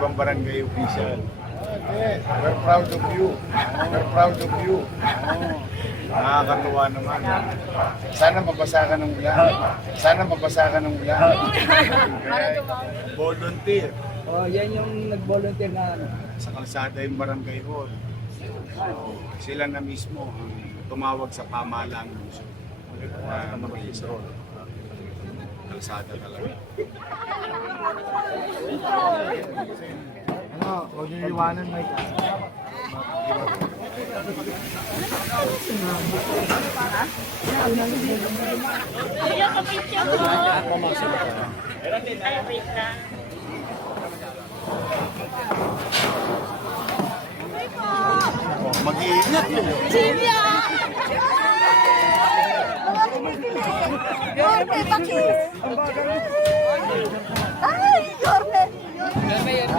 ibang barangay official. We're proud of you. We're proud of you. Nakakatuwa naman. Sana mabasa ka ng ulan. Sana mabasa ka ng ulan. Volunteer. Oh, yan yung nag-volunteer na ano. Sa kalsada yung barangay hall. So, sila na mismo ang tumawag sa pamahalaan ng lungsod. Mag-isro. Kalsada talaga. Ano, huwag niyo iwanan, Mike. Kuya, kapitya mo. Ay, wait lang. Mag-iingat kayo. Silvia!